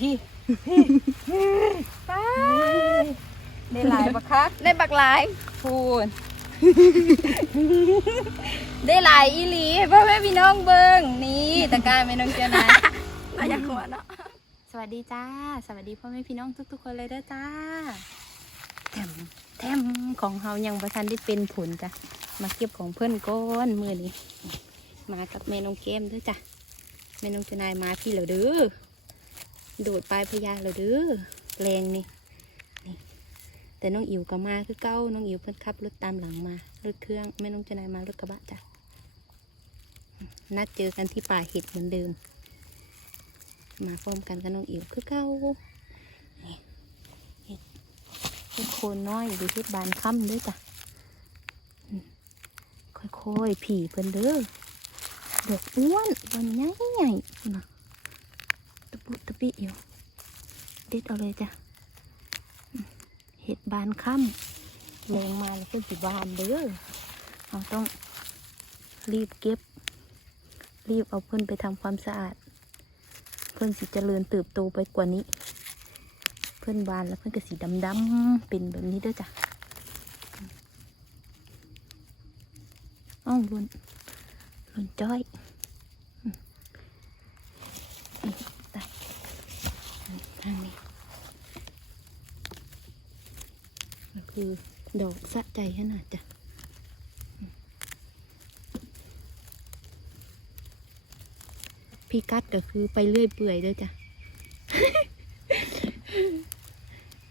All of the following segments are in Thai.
พี่พี่ป้าได้หลายปะคะได้บักหลายพูนได้หลายอีหลีพ่อแม่พี่น้องเบิงนี่ตะกร้ายแม่น้องเจ้านะน่าอยากหัวเนาะสวัสดีจ้า สวัสดีพ่อแม่พี่น้องทุก ๆ คนเลยเด้อจ้าแถมแถมของเฮายังประทันได้เป็นผลจ้ะมาเก็บของเพื่อนก้อนมือนี้มากับแม่น้องเกมเด้อจ้ะแม่น้องเจานายมาพี่เหราเด้อ โดดปลายพญาเหราเด้อแรงนี่นี่ แต่น้องอิ๋วก็มาคือเก้าน้องอิ๋วเพิ่นขับรถตามหลังมารถเครื่องแม่น้องจนายมารถกระบะจ้ะนัดเจอกันที่ป่าเห็ดเหมือนเดิม มาพร้อมกันกับน้องอิ๋วคือเก้านี่เห็ดเห็ดโคนน้อยหรือเห็ดบานค่ำด้วยจ้ะค่อยๆผีเพิ่นเด้อดอกอ้วนวันใหญ่ใหญ่นะ ปุตะปิอยู่ เด็ดเอาเลยจ้ะเห็ดบานค่ำแรงมาแล้วเพิ่นสิบานเด้อเราต้องรีบเก็บ รีบเอาเพิ่อนไปทำความสะอาด เพิ่อนสิเจริญเติบโตไปกว่านี้ เพิ่อนบานแล้วเพิ่อนก็สีดำๆเป็นแบบนี้เด้อจ้ะอ้าวลุนลุนจ้อยอืมนี่ไปนี่ทางนี้ ก็ คือดอกสะใจขนาดจ้ะพี่กัดก็คือไปเรื่อยเปื่อยด้วยจ้ะ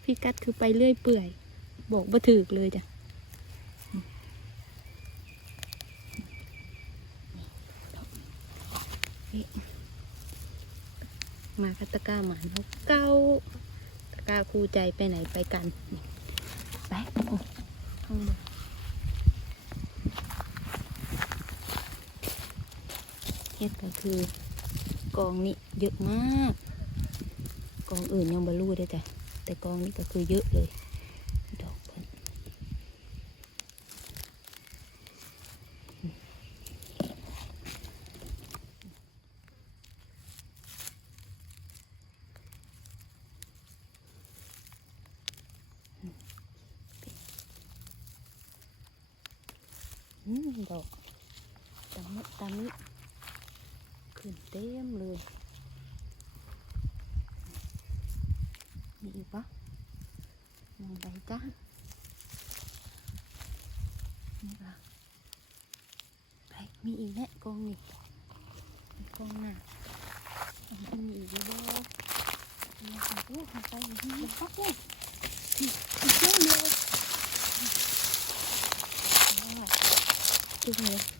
พี่กัดคือไปเรื่อยเปื่อย บอกบ่ถือเลยจ้ะมาคัตตะกร้าหมานเขาเก้าตะกร้าคู่ใจไปไหนไปกันนี่ ไปโอ้ข้างบนเฮ็ดก็คือกองนี้เยอะมาก กองอื่นยังบรรลุได้แต่แต่กองนี้ก็คือเยอะเลย ดอกเพิ่นอืมดอก ตามดตามนี้ขึ้นเต็มเลย มีอีกปะมองไปจ้านี่ปะไปมีอีกแน่กองนี่กองหน้ามันมีอีกเยอะบ่มีค่ะโอ้หาไปอีกนี่ครับเนี่ยอีกเยอะเลยจุ๊บเลยแต่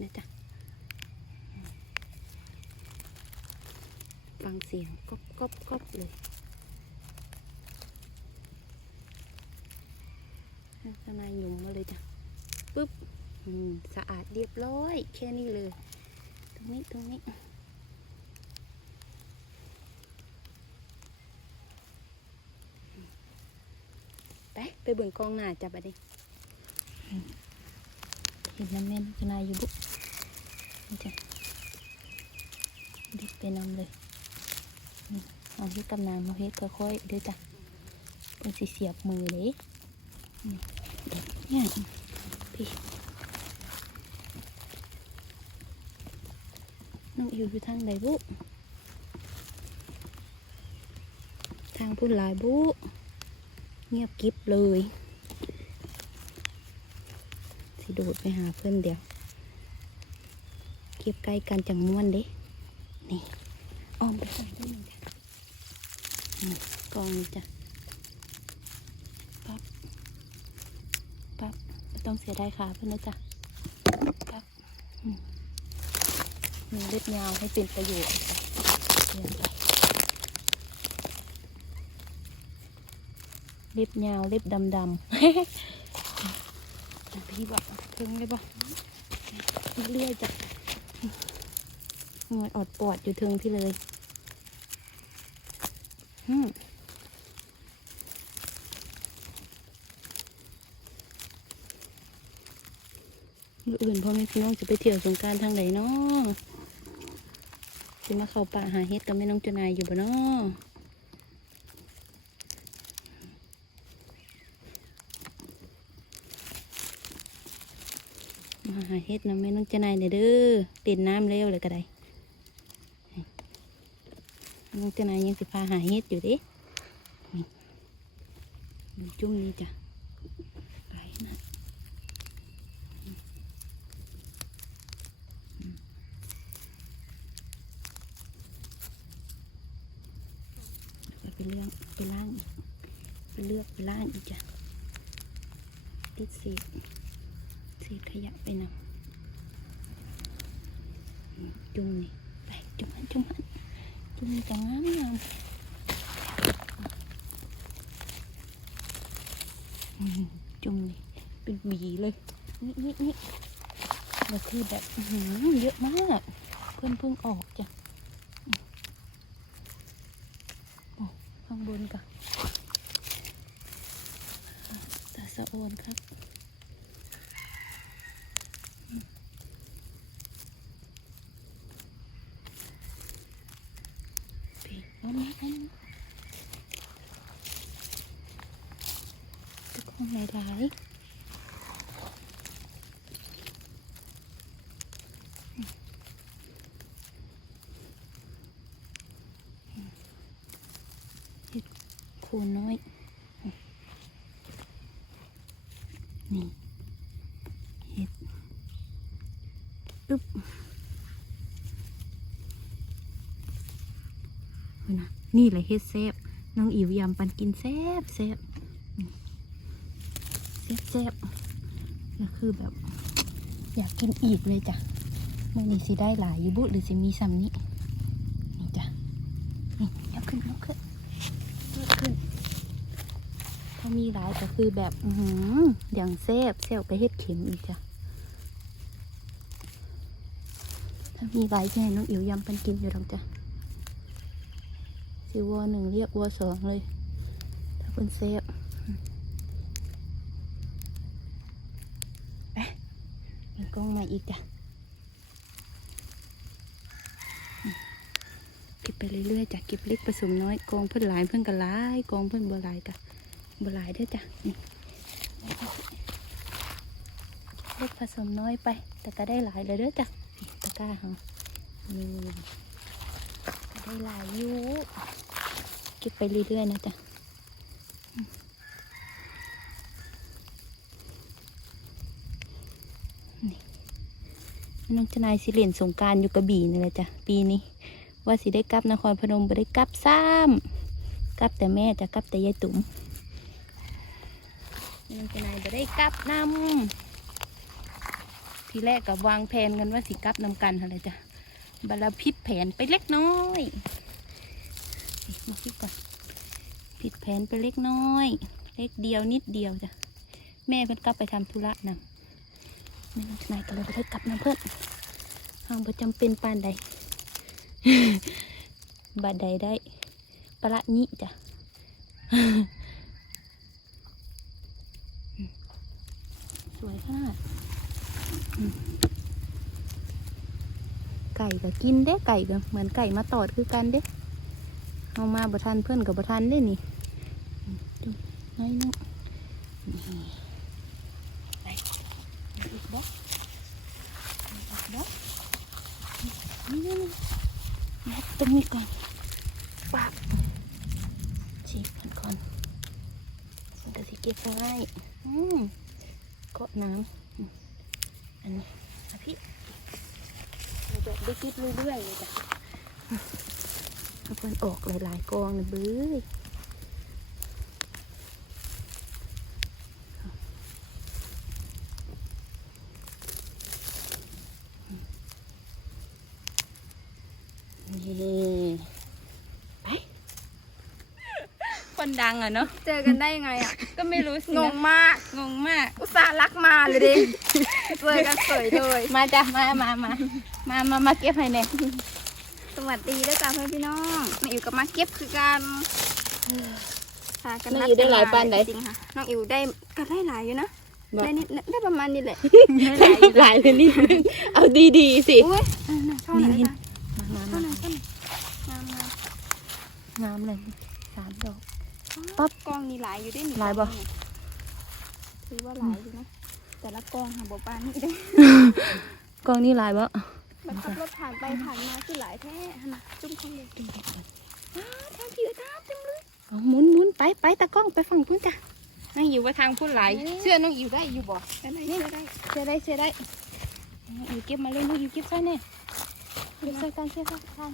นี่คันนะจ๊ะฟังเสียงก๊อบก๊อบก๊อบเลยทนายหนุ่มมาเลยจ้ะปุ๊บสะอาดเรียบร้อย แค่นี้เลย ตรงนี้ตรงนี้ไปไปเบิ่งกองหน้าจับไปดิอืมเห็นน้ำแม่นทนายอยู่บุ๊นี่จ้ะดิบไปนำเลยเอาเฮ็ดกำนานมาเฮ็ดค่อยๆด้อจ้ะเป็นสิเสียบมือเลยนี่เนี่ยพี่น้องอิวอยู่ทางใดบุทางพุ่นหลายบุเงียบกิบเลย สิโดดไปหาเพื่อนเดี๋ยว เก็บใกล้กันจังม้วนเด้ นี่อ้อมไปใส่ได้หนึ่งจ้ะนี่กองนี้จ้ะ ปั๊บ ปั๊บไม่ต้องเสียดายขาเพื่อนนะจ๊ะปั๊บมีเล็บยาวให้เป็นประโยชน์เรียนไปเล็บยาวเล็บดำดำ พี่บอกถึงเลยบอกเรื่อยๆจ้ะงอยออดปอดอยู่ถึงพี่เลยอืมมื้ออื่นพ่อแม่พี่น้องจะไปเที่ยวสงกรารทางไหนเนาะสิมาเข้าป่าหาเฮ็ดกับแม่น้องจุนายอยู่บ่เนาะาหาเฮ็ดนำแม่น้องจุนายเด้อเด้อเล่นน้ำเร็วเลยก็ได้น้องจุนายยังสิพาหาเฮ็ดอยู่ดิจุ่มนี่จ้ะไปนะไปเรื่องไปล่างไปเลือกไปล่างอีกจ้ะติดเศษขยะไปนำอืมจุ่มนี่ไปจุ่มมันจุ่มมันจุ่มนี่ก็งามงามอืมจุ่มนี่เป็นหวีเลยนี่นี่นี่แล้วคือแบบอื้อเยอะมากเพื่อนเพิ่งออกจ้ะข้างบนก่อนตาสะโอนครับอืมปีเอามาเอามาตะคงหลายๆอืมอืมเห็ดโคนน้อย นี่ เห็ด อึ๊บเฮ้ย นี่แหละเห็ดแซบน้องอิ๋วยำปันกินแซบแซบนี่แซบแซบก็คือแบบ อยากกินอีกเลยจ้ะมื่อนี้สิได้หลายยูบุหรือสิมีซ้ำนี้นี่จ้ะนี่ยกขึ้นยกขึ้นยกขึ้น ถ้ามีหลายก็คือแบบอือหือย่างแซ่บแซ่บก็เฮ็ดเข็มอีกจ้ะถ้ามีหลายจะให้น้องอิ๋วยำปันกินอยู่หรอกจ้ะ สิวัวหนึ่งเรียกวัวสองเลย ถ้าเป็นแซ่บไปมีกล้องมาอีกจ้ะเก็บไปเรื่อยๆจ้ะเก็บเล็กผสมน้อยกองเพิ่นหลายเพิ่นก็หลายกองเพิ่นบ่หลายกะบหลายเด้วยจ้ะนี่เล็กผสมน้อยไป แต่ก็ได้หลายเลยเด้อจ้ะตะกร้าเฮานี่ ได้หลายอยู่เก็บไปเรื่อยๆนะจ๊ะนี่น้องเจนายสิเล่นสงการอยู่กระบี่นี่แหละจ้ะปีนี้ ว่าสิได้กลับนครพนมไปได้กลับซ้ำกลับแต่แม่จะกลับแต่ยายตุ๋มยังจนายจะได้กลับนำทีแรกกับวางแผนกันว่าสิกลับนำกันอะไรจ้ะ บาราพิษแผนไปเล็กน้อยมาคิดก่อนผิดแผนไปเล็กน้อย เล็กเดียวนิดเดียวจ้ะแม่เพิ่นกลับไปทำธุระนำแม่นนายก็เลยไปกลับนำเพิ่นห้างประจำเป็นปานใดบาดใดได้ประนิจ้ะสวยขนาด ก่ก็กินเด้ไก่ก็เหมือนไก่มาตอดคือกันเด้เอามาบะทันเพื่อนกับบะทันเด้นี่ดูน้อยนึงนี่ไปอีกเด้ออีกเด้อนี่นี่นี่นับตรงนี้ก่อนปากฉีกมันก่อนมันก็สิเก็บง่ายอืมกาะน้ำอันนี้อะพี่ ได้กิดเรื่อยๆเลยจ้ะอืมเอาเพิ่นออกหลายๆกองเลยเบื้อนี่ไปคนดังอะเนาะ เจอกันได้ยังไงอะ ก็ไม่รู้สิงนะงมาก งงมาก อุตส่าห์รักมาเลยดิ เจอกันเฉยเลย มาจ้ะ มามามา มามามาเก็บให้แน่สวัสดีด้วยจ้าเพื่อนพี่น้องมาอิ๋วกับมาเก็บคือกันพากันน้องนัดอิ๋วได้กัหลายปานใดจริงๆค่ะน้องอิ๋วได้ก็ได้หลายอยู่นะบอกได้นิดได้ประมาณนี้แหละหลายหลายเลยนิดนึงเอาดีๆสิอุ้ยอะน่ะชอบไหนนี่จ้ะมงามต้นไหนมากต้นงามงามงามเลยสามดอก ปั๊บกองนี่หลายอยู่ด้วยนี่หลายบ่ถือว่าหลายอยู่นะแต่ละกองหาบ่ปานนี่เด้กองนี้หลายบ่ แบบขับรถผ่านไปผ่านมาคือหลายแท้หั่นนะจุ่มของเด็กจุ่มของเด็กอ้าทางผิวตามเต็มเลยเอาหมุนหมุนไปไปตะกล้องไปฝั่งพุ่นจ้ะนั่งอยู่ว่าทางพุ่นหลายนี่เชื่อน้องอิวได้อยู่บ่ได้ไหมได้ได้เชื่อได้เชื่อได้น้องอิวเก็บมาเลยน้องอิวเก็บใส่แน่เก็บใส่กันเก็บใส่กัน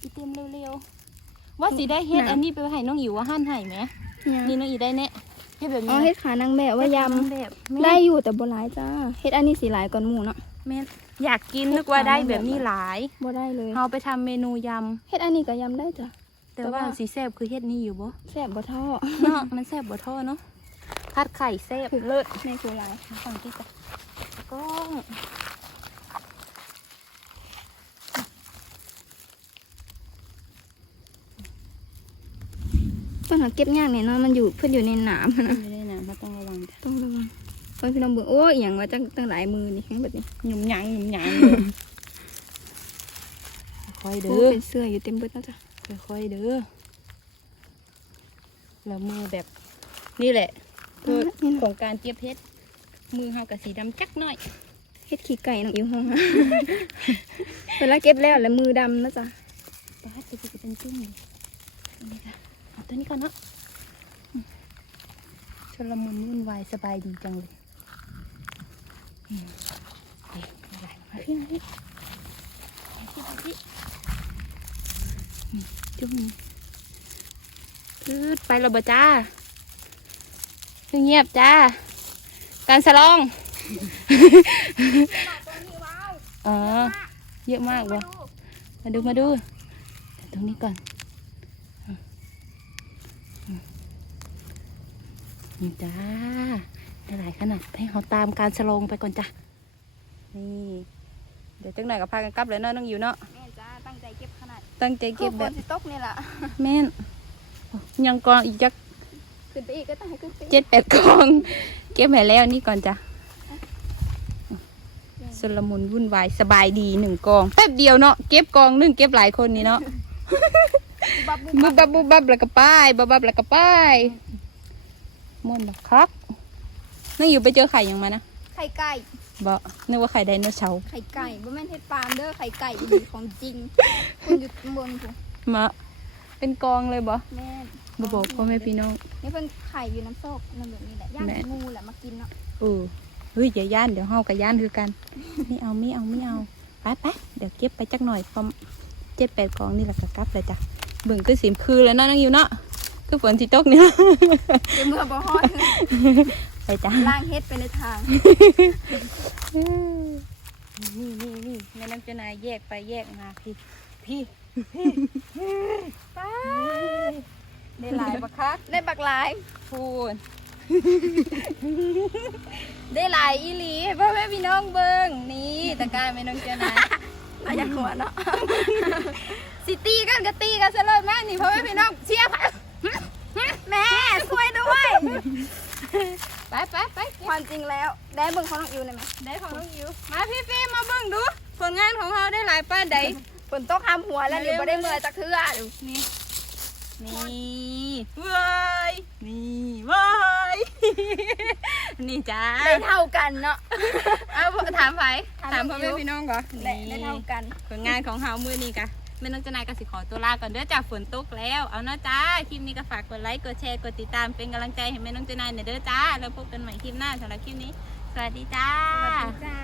อีเต็มเร็วๆว่าสิได้เฮ็ดอันนี้ไปให้น้องอิวว่าหั่นให้ไหมนี่น้องอิวได้แน่เฮ็ดแบบอ๋อนี้เฮ็ดขานางแบบว่ายำแบบได้อยู่แต่บ่หลายจ้าเฮ็ดอันนี้สีหลายก่อนหมูเนาะ แม่นอยากกินนึกว่าได้แบบนี้หลายบ่ได้เลยเอาไปทำเมนูยเฮ็ดอันนี้ก็ยำได้จ้ะำแต่แต่ว่าว่า สีแซ่บคือเฮ็ดนี่อยู่บ่ แซ่บบ่ท่อเนาะมันแซ่บบ่ท่อเนาะผัดไข่แซ่บถึกเลิศในโคหลายฝั่งที่จ้ะกล้องต้นหาเก็บยากแน่นอนมันอยู่เพิ่นอยู่ในหนามนะ วังเพิ่นพี่น้องเบิ่งโอ้ยอหย่างว่าจังตั้งหลายมือนี่แบบนี้หยุ่มหยังหยุ่มหยังเลยค่อยๆโอ้เด้อเป็นเสื้ออยู่เต็มเบิดนะจ้ะค่อยๆเด้อแล้วมือแบบนี่แหละคือนี่ขนะองการเจี๊ยบเพชรมือเฮากับสีดำจักหน่อยเฮ็ดขี้ไก่น้องอิ๋วห้องเวลาเก็บแล้วแล้วมือดำนะจ๊ะป้าจะจะเป็นจุ้มเลยอันนี้ค่ะเอาตัวนี้ก่อนเนาะอืมชลมุนวุ่นวายสบายดีจังเลย อืมเอ๊ะอะไรมาพี่มาพี่มาพี่มาพี่จุ้มพืดไปและบ่จ้าเงียบจ้า การสลองอ๋อเยอะมากวะมาดูมาดู ตรงนี้ก่อนนี่จ้า หลายขนาดให้เขาตามการสโลงไปก่อนจ้ะ นี่ เดี๋ยวจังหน่อยก็พากันกลับเลยเนาะน้องอยู่เนาะ แม่จ้าตั้งใจเก็บขนาด ตั้งใจเก็บแบบฝนสิตกนี่ล่ะแม่นโอ้ยังกองอีกจักขึ้นไปอีกก็ต้องให้ขึ้นไปอีกเจ็ดแปดกอง เก็บให้แล้วนี่ก่อนจ้ะสลมุนวุ่นวายสบายดีหนึ่งกองแป๊บเดียวเนาะเก็บกองหนึ่งเก็บหลายคนนี่เนาะบับบุบุบบับบุบบับแล้วก็ป้ายบับบับแล้วก็ป้ายม่วนบักคัก นั่งอยู่ไปเจอไข่ยังมานะไข่ไก่บ่นึกว่าไข่ไดโนเสาร์ไข่ไก่บ่แม่นเฮ็ดปาล์มเด้อไข่ไก่อีหลีของจริงคุณอยู่ข้างบนคุณมาเป็นกองเลยบ่แม่นบ่บอกพ่อแม่พี่น้องนี่เพิ่นไข่อยู่น้ำโซกนั่นแบบนี้แหละย่างแม่งูแหละมากินเนาะเออเฮ้ยอย่าย่านเดี๋ยวเฮากับย่านคือกันไม่เอาไม่เอาไม่เอาไปไปเดี๋ยวเก็บไปจักหน่อยพร้อมเจ็ดแปดกองนี่แหละก็กลับเลยจ้ะเบิ่งคือสิมคือแล้วเนาะนั่งอยู่เนาะคือฝนสิตกเนี่ยเดี๋ยวเมื่อบ่ฮอดไปจ้ะล่างเฮ็ดไปในทาง นี่นี่นี่แม่น้ำเจานายแยกไปแยกมาพี่ พี่ป้าได้หลายปะคักได้บักหลายพูนได้หลายอีหลีให้พ่อแม่พี่น้องเบิ่งนี่ตะกร้ารแม่น้องเจานายน่าจะหัวเนาะสิตีกันก็ตีกันซะเลยแม่นี่พ่อแม่พี่น้องเชียร์ไปแม่ช่วยด้วย ไปไปไปความจริงแล้ว ได้เบิ่งของน้องอิวได้ไหมได้ของน้องอิวมาพี่ฟิล์มมาเบิ่งดู ผลงานของเราได้หลายป้านใดฝนตกห้ามหัวแล้วเดี๋ยวบ่ได้เมื่อจักเทื่อดูนี่นี่เว้ยนี่เว้ยนี่จ้าได้เท่ากันเนาะเอาถามไผถามถามพ่อน้องอิ๋วแม่พี่น้องก่อนได้ได้เท่ากัน ผลงานของเฮามือนี้กะ แม่น้องเจานายก็สิขอตัวลาก่อนเด้อจากฝนตกแล้ว เอาเนาะจ้า คลิปนี้ก็ฝากกดไลค์กดแชร์กดติดตามเป็นกำลังใจให้แม่น้องเจานายหน่อยเด้อจ้า แล้วพบกันใหม่คลิปหน้าสำหรับคลิปนี้ สวัสดีจ้า สวัสดีจ้า